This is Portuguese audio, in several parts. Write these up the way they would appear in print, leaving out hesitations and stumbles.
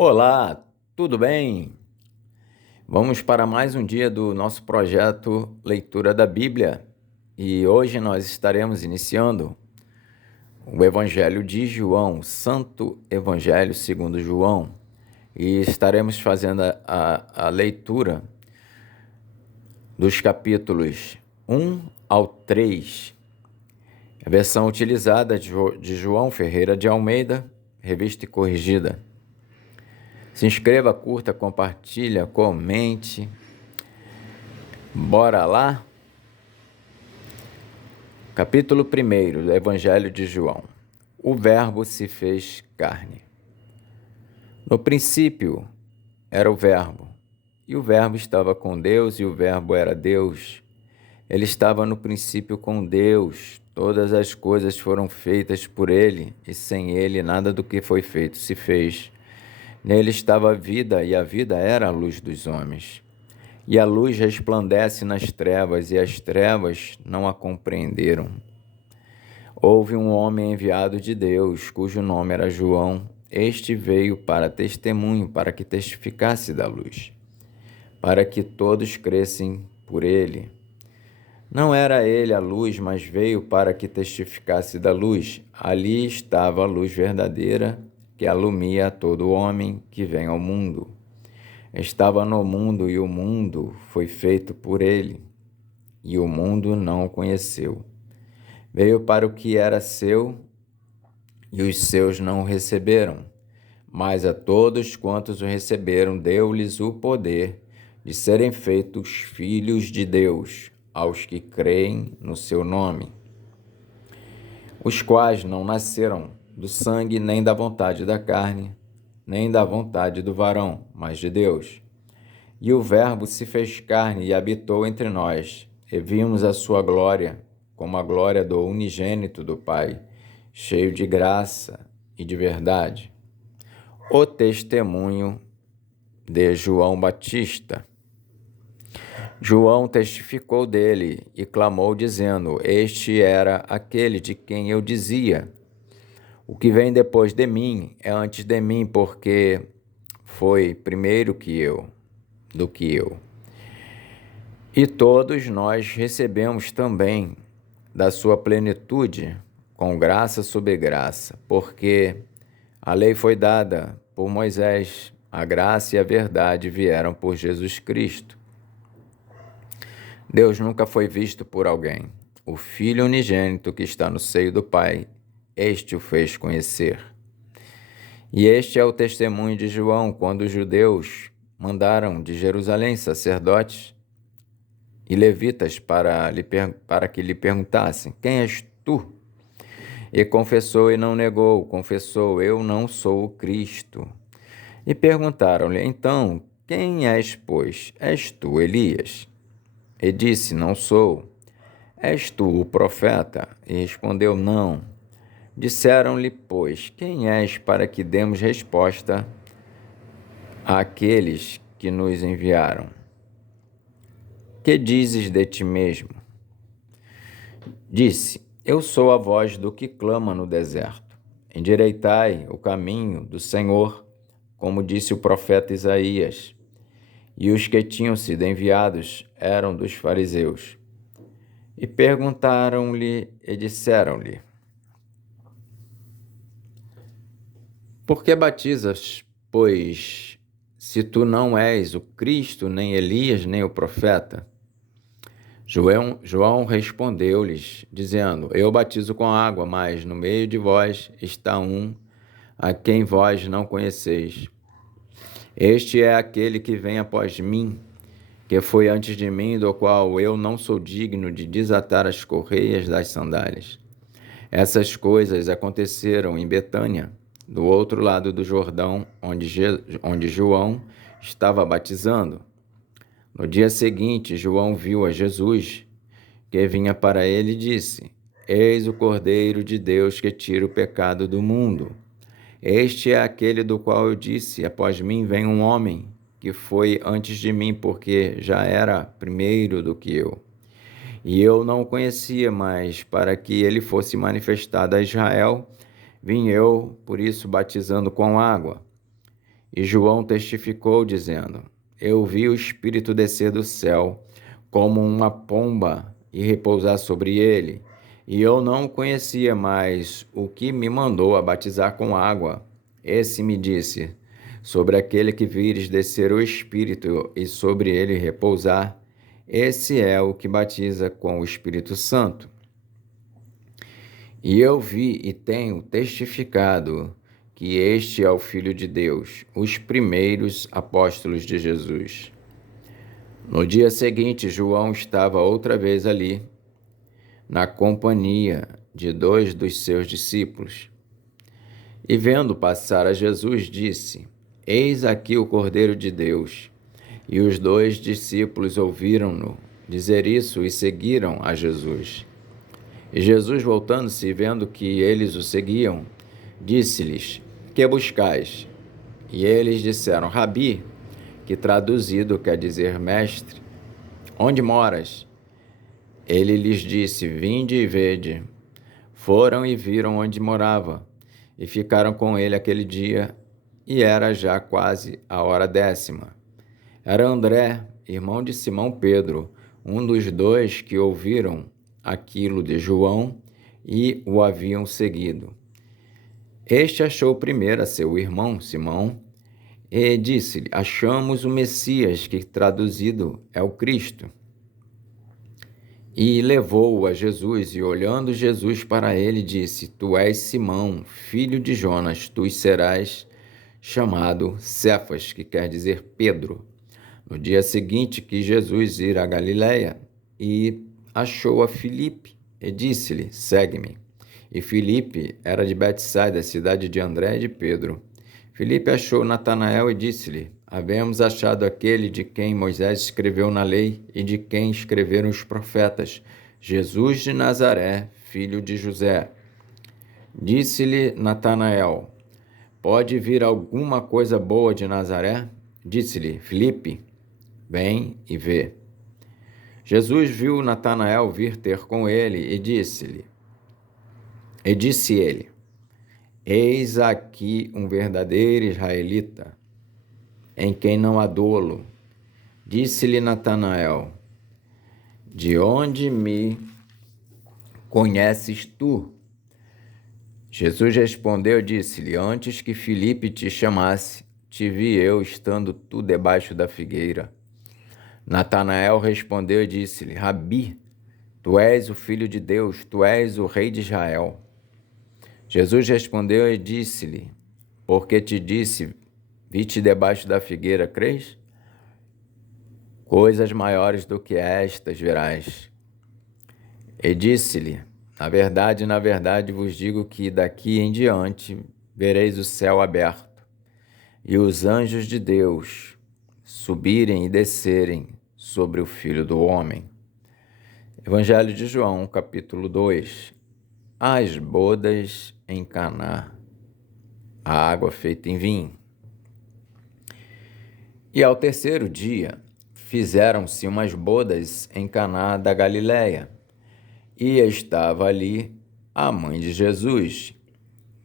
Olá, tudo bem? Vamos para mais um dia do nosso projeto Leitura da Bíblia e hoje nós estaremos iniciando o Evangelho de João, Santo Evangelho segundo João, e estaremos fazendo a leitura dos capítulos 1 ao 3, a versão utilizada de João Ferreira de Almeida, revista e corrigida. Se inscreva, curta, compartilha, comente. Bora lá? Capítulo 1 do Evangelho de João. O Verbo se fez carne. No princípio era o Verbo, e o Verbo estava com Deus, e o Verbo era Deus. Ele estava no princípio com Deus. Todas as coisas foram feitas por ele, e sem ele nada do que foi feito se fez. Nele estava a vida, e a vida era a luz dos homens. E a luz resplandece nas trevas, e as trevas não a compreenderam. Houve um homem enviado de Deus, cujo nome era João. Este veio para testemunho, para que testificasse da luz, para que todos crescem por ele. Não era ele a luz, mas veio para que testificasse da luz. Ali estava a luz verdadeira, que alumia a todo homem que vem ao mundo. Estava no mundo, e o mundo foi feito por ele, e o mundo não o conheceu. Veio para o que era seu, e os seus não o receberam. Mas a todos quantos o receberam, deu-lhes o poder de serem feitos filhos de Deus, aos que creem no seu nome, os quais não nasceram do sangue, nem da vontade da carne, nem da vontade do varão, mas de Deus. E o Verbo se fez carne e habitou entre nós, e vimos a sua glória, como a glória do unigênito do Pai, cheio de graça e de verdade. O testemunho de João Batista. João testificou dele e clamou, dizendo: Este era aquele de quem eu dizia: O que vem depois de mim é antes de mim, porque foi primeiro do que eu. E todos nós recebemos também da sua plenitude, com graça sobre graça, porque a lei foi dada por Moisés, a graça e a verdade vieram por Jesus Cristo. Deus nunca foi visto por alguém. O Filho unigênito que está no seio do Pai, este o fez conhecer. E este é o testemunho de João, quando os judeus mandaram de Jerusalém sacerdotes e levitas para que lhe perguntassem: Quem és tu? E confessou e não negou, confessou: Eu não sou o Cristo. E perguntaram-lhe: Então, quem és, pois? És tu Elias? E disse: Não sou. És tu o profeta? E respondeu: Não. Disseram-lhe, pois: Quem és, para que demos resposta àqueles que nos enviaram? Que dizes de ti mesmo? Disse: Eu sou a voz do que clama no deserto. Endireitai o caminho do Senhor, como disse o profeta Isaías. E os que tinham sido enviados eram dos fariseus. E perguntaram-lhe e disseram-lhe: Por que batizas, pois, se tu não és o Cristo, nem Elias, nem o profeta? João respondeu-lhes, dizendo: Eu batizo com água, mas no meio de vós está um a quem vós não conheceis. Este é aquele que vem após mim, que foi antes de mim, do qual eu não sou digno de desatar as correias das sandálias. Essas coisas aconteceram em Betânia, do outro lado do Jordão, onde João estava batizando. No dia seguinte, João viu a Jesus, que vinha para ele, e disse: Eis o Cordeiro de Deus que tira o pecado do mundo. Este é aquele do qual eu disse: Após mim vem um homem, que foi antes de mim, porque já era primeiro do que eu. E eu não o conhecia, mas para que ele fosse manifestado a Israel, vim eu, por isso, batizando com água. E João testificou, dizendo: Eu vi o Espírito descer do céu como uma pomba e repousar sobre ele. E eu não conhecia mais o que me mandou a batizar com água. Esse me disse: Sobre aquele que vires descer o Espírito e sobre ele repousar, esse é o que batiza com o Espírito Santo. E eu vi e tenho testificado que este é o Filho de Deus, os primeiros apóstolos de Jesus. No dia seguinte, João estava outra vez ali, na companhia de 2 dos seus discípulos. E vendo passar a Jesus, disse: Eis aqui o Cordeiro de Deus. E os 2 discípulos ouviram-no dizer isso e seguiram a Jesus. E Jesus, voltando-se e vendo que eles o seguiam, disse-lhes: Que buscais? E eles disseram: Rabi, que traduzido quer dizer mestre, onde moras? Ele lhes disse: Vinde e vede. Foram e viram onde morava, e ficaram com ele aquele dia, e era já quase a hora 10ª. Era André, irmão de Simão Pedro, um dos 2 que ouviram aquilo de João e o haviam seguido. Este achou primeiro a seu irmão Simão e disse-lhe: Achamos o Messias, que traduzido é o Cristo. E levou-o a Jesus, e olhando Jesus para ele, disse: Tu és Simão, filho de Jonas, tu serás chamado Cefas, que quer dizer Pedro. No dia seguinte quis Jesus ir a Galiléia, e achou a Filipe, e disse-lhe: Segue-me. E Filipe era de Betsaida, cidade de André e de Pedro. Filipe achou Natanael e disse-lhe: Havemos achado aquele de quem Moisés escreveu na lei e de quem escreveram os profetas, Jesus de Nazaré, filho de José. Disse-lhe Natanael: Pode vir alguma coisa boa de Nazaré? Disse-lhe Filipe: Vem e vê. Jesus viu Natanael vir ter com ele e disse ele: Eis aqui um verdadeiro israelita, em quem não há dolo. Disse-lhe Natanael: De onde me conheces tu? Jesus respondeu e disse-lhe: Antes que Filipe te chamasse, te vi eu estando tu debaixo da figueira. Natanael respondeu e disse-lhe: Rabi, tu és o Filho de Deus, tu és o Rei de Israel. Jesus respondeu e disse-lhe: Porque te disse, vi-te debaixo da figueira, crês? Coisas maiores do que estas verás. E disse-lhe: na verdade vos digo que daqui em diante vereis o céu aberto e os anjos de Deus subirem e descerem sobre o Filho do Homem. Evangelho de João, capítulo 2. As bodas em Caná, a água feita em vinho. E ao terceiro dia fizeram-se umas bodas em Caná da Galiléia, e estava ali a mãe de Jesus,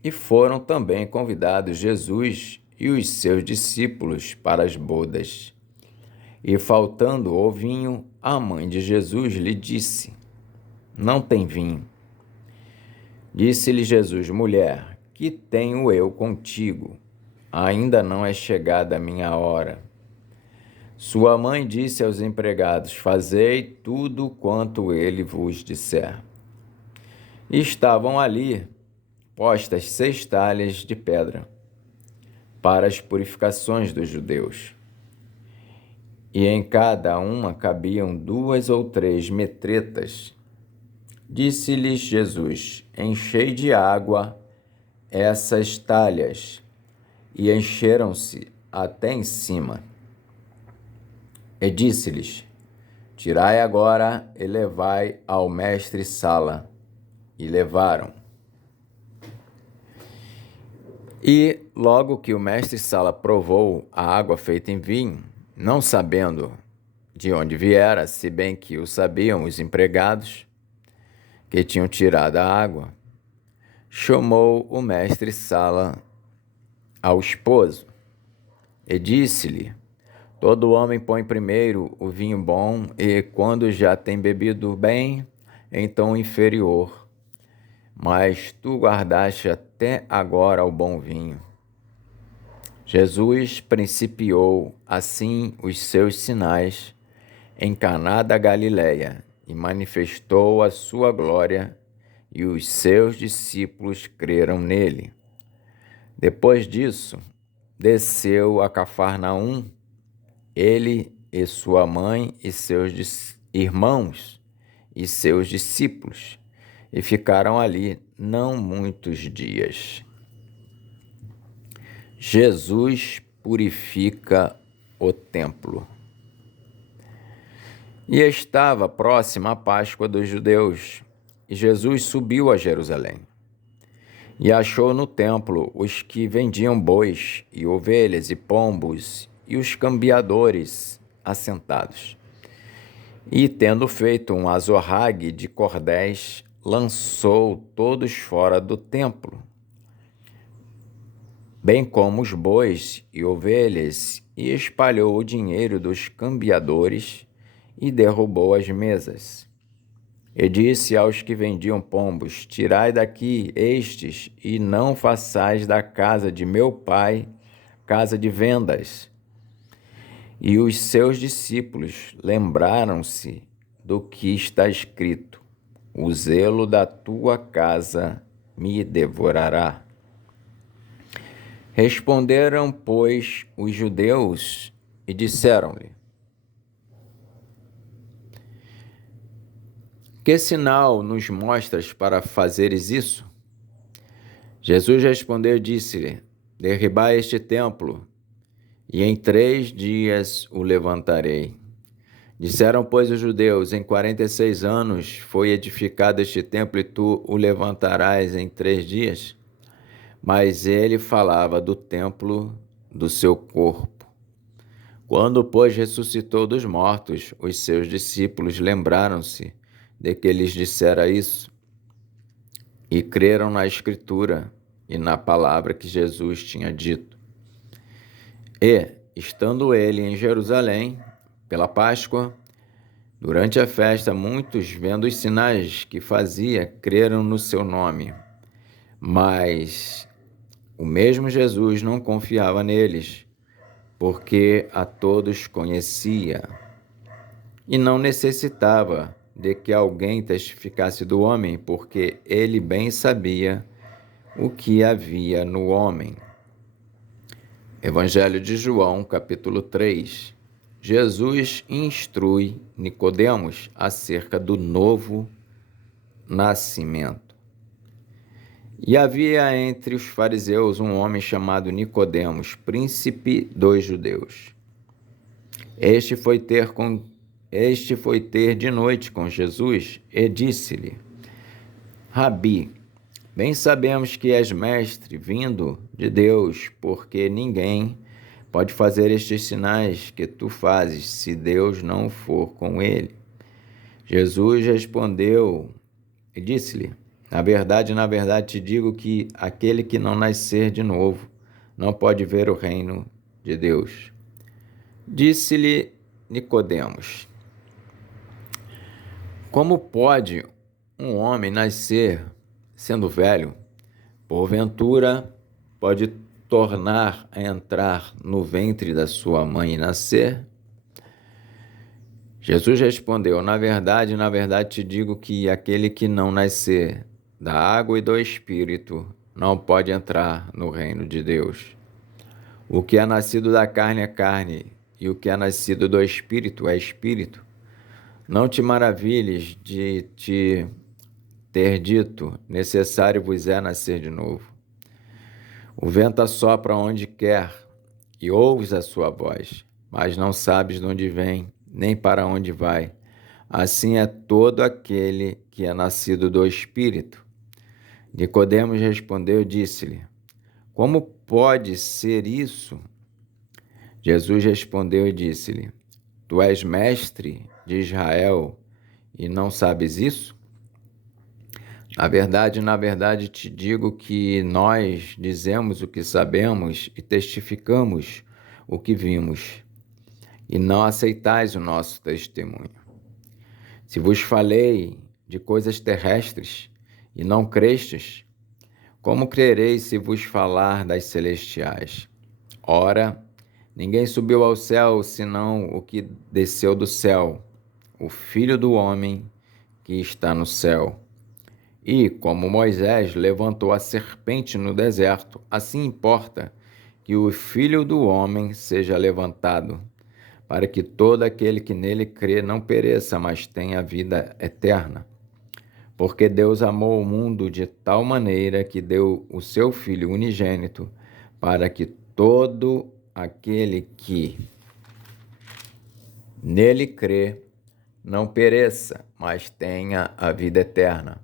e foram também convidados Jesus e os seus discípulos para as bodas. E faltando o vinho, a mãe de Jesus lhe disse: Não tem vinho. Disse-lhe Jesus: Mulher, que tenho eu contigo? Ainda não é chegada a minha hora. Sua mãe disse aos empregados: Fazei tudo quanto ele vos disser. E estavam ali postas 6 talhas de pedra para as purificações dos judeus. E em cada uma cabiam 2 ou 3 metretas. Disse-lhes Jesus: Enchei de água essas talhas. E encheram-se até em cima. E disse-lhes: Tirai agora e levai ao mestre-sala. E levaram. E logo que o mestre-sala provou a água feita em vinho, não sabendo de onde viera, se bem que o sabiam os empregados que tinham tirado a água, chamou o mestre-sala ao esposo E disse-lhe: todo homem põe primeiro o vinho bom, e quando já tem bebido bem, então o inferior. Mas tu guardaste até agora o bom vinho. Jesus principiou assim os seus sinais em Caná da Galileia e manifestou a sua glória, e os seus discípulos creram nele. Depois disso, desceu a Cafarnaum, ele e sua mãe e seus irmãos e seus discípulos, e ficaram ali não muitos dias. Jesus purifica o templo. E estava próxima a Páscoa dos judeus, e Jesus subiu a Jerusalém. E achou no templo os que vendiam bois e ovelhas e pombos e os cambiadores assentados. E, tendo feito um azorrague de cordéis, lançou todos fora do templo, bem como os bois e ovelhas, e espalhou o dinheiro dos cambiadores e derrubou as mesas. E disse aos que vendiam pombos: tirai daqui estes, e não façais da casa de meu pai casa de vendas. E os seus discípulos lembraram-se do que está escrito: o zelo da tua casa me devorará. Responderam, pois, os judeus e disseram-lhe: que sinal nos mostras para fazeres isso? Jesus respondeu e disse-lhe: derribai este templo, e em 3 dias o levantarei. Disseram, pois, os judeus: em 46 anos foi edificado este templo, e tu o levantarás em 3 dias? Mas ele falava do templo do seu corpo. Quando, pois, ressuscitou dos mortos, os seus discípulos lembraram-se de que lhes dissera isso, e creram na Escritura e na palavra que Jesus tinha dito. E, estando ele em Jerusalém, pela Páscoa, durante a festa, muitos, vendo os sinais que fazia, creram no seu nome. Mas o mesmo Jesus não confiava neles, porque a todos conhecia, e não necessitava de que alguém testificasse do homem, porque ele bem sabia o que havia no homem. Evangelho de João, capítulo 3. Jesus instrui Nicodemos acerca do novo nascimento. E havia entre os fariseus um homem chamado Nicodemos, príncipe dos judeus. Este foi ter de noite com Jesus e disse-lhe: Rabi, bem sabemos que és mestre vindo de Deus, porque ninguém pode fazer estes sinais que tu fazes se Deus não for com ele. Jesus respondeu e disse-lhe: na verdade, te digo que aquele que não nascer de novo não pode ver o reino de Deus. Disse-lhe Nicodemos: como pode um homem nascer sendo velho? Porventura, pode tornar a entrar no ventre da sua mãe e nascer? Jesus respondeu: na verdade, te digo que aquele que não nascer da água e do Espírito não pode entrar no reino de Deus. O que é nascido da carne é carne, e o que é nascido do Espírito é Espírito. Não te maravilhes de te ter dito: necessário vos é nascer de novo. O vento assopra onde quer, e ouves a sua voz, mas não sabes de onde vem, nem para onde vai. Assim é todo aquele que é nascido do Espírito. Nicodemos respondeu e disse-lhe: como pode ser isso? Jesus respondeu e disse-lhe: tu és mestre de Israel e não sabes isso? Na verdade, te digo que nós dizemos o que sabemos e testificamos, o que vimos, e não aceitais o nosso testemunho. Se vos falei de coisas terrestres e não crestes, como crereis se vos falar das celestiais? Ora, ninguém subiu ao céu senão o que desceu do céu, o Filho do homem que está no céu. E, como Moisés levantou a serpente no deserto, assim importa que o Filho do homem seja levantado, para que todo aquele que nele crê não pereça, mas tenha vida eterna. Porque Deus amou o mundo de tal maneira que deu o seu Filho unigênito, para que todo aquele que nele crê não pereça, mas tenha a vida eterna.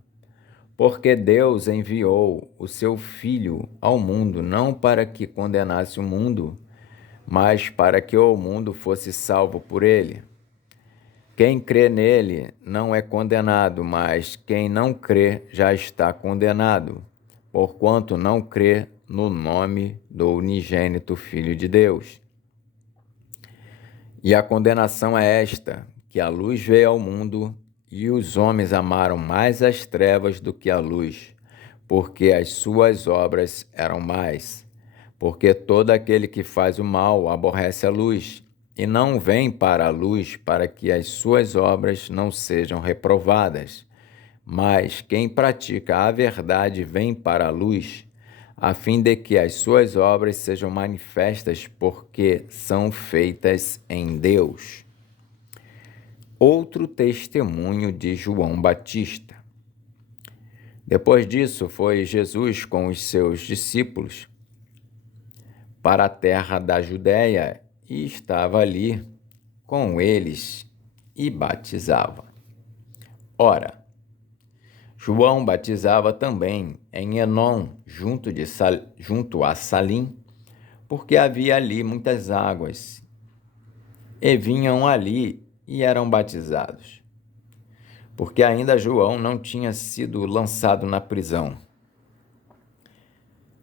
Porque Deus enviou o seu Filho ao mundo, não para que condenasse o mundo, mas para que o mundo fosse salvo por ele. Quem crê nele não é condenado, mas quem não crê já está condenado, porquanto não crê no nome do unigênito Filho de Deus. E a condenação é esta, que a luz veio ao mundo, e os homens amaram mais as trevas do que a luz, porque as suas obras eram más. Porque todo aquele que faz o mal aborrece a luz, e não vem para a luz para que as suas obras não sejam reprovadas. Mas quem pratica a verdade vem para a luz, a fim de que as suas obras sejam manifestas, porque são feitas em Deus. Outro testemunho de João Batista. Depois disso, foi Jesus com os seus discípulos para a terra da Judéia e estava ali com eles e batizava. Ora, João batizava também em Enom, junto a Salim, porque havia ali muitas águas, e vinham ali e eram batizados, porque ainda João não tinha sido lançado na prisão.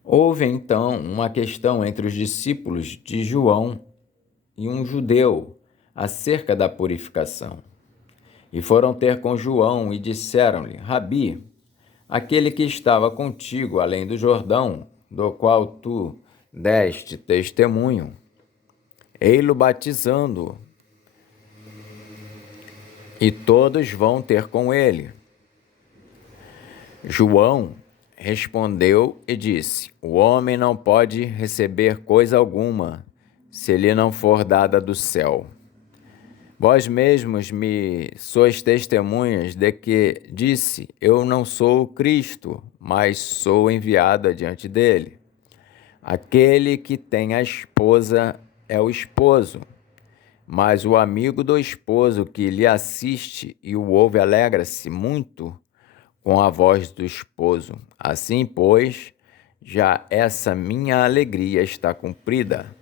Houve então uma questão entre os discípulos de João e um judeu acerca da purificação. E foram ter com João e disseram-lhe: Rabi, aquele que estava contigo além do Jordão, do qual tu deste testemunho, ei-lo batizando, e todos vão ter com ele. João respondeu e disse: O homem não pode receber coisa alguma, se lhe não for dada do céu. Vós mesmos me sois testemunhas de que disse: Eu não sou o Cristo, mas sou enviado adiante dele. Aquele que tem a esposa é o esposo, mas o amigo do esposo que lhe assiste e o ouve alegra-se muito com a voz do esposo. Assim, pois, já essa minha alegria está cumprida.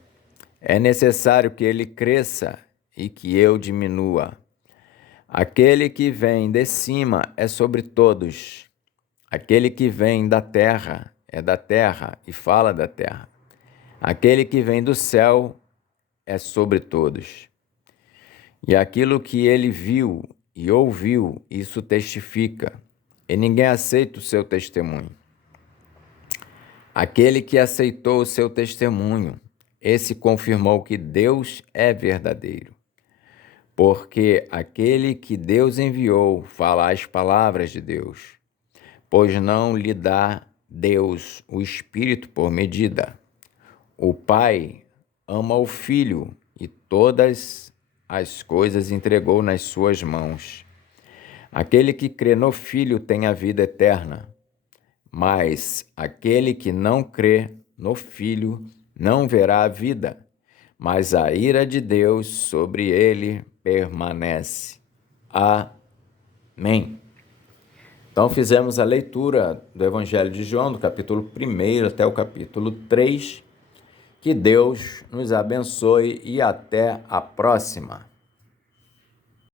É necessário que ele cresça e que eu diminua. Aquele que vem de cima é sobre todos. Aquele que vem da terra é da terra e fala da terra. Aquele que vem do céu é sobre todos. E aquilo que ele viu e ouviu, isso testifica, e ninguém aceita o seu testemunho. Aquele que aceitou o seu testemunho, esse confirmou que Deus é verdadeiro. Porque aquele que Deus enviou fala as palavras de Deus, pois não lhe dá Deus o Espírito por medida. O Pai ama o Filho e todas as coisas entregou nas suas mãos. Aquele que crê no Filho tem a vida eterna, mas aquele que não crê no Filho não verá a vida, mas a ira de Deus sobre ele permanece. Amém. Então fizemos a leitura do Evangelho de João, do capítulo 1 até o capítulo 3. Que Deus nos abençoe e até a próxima.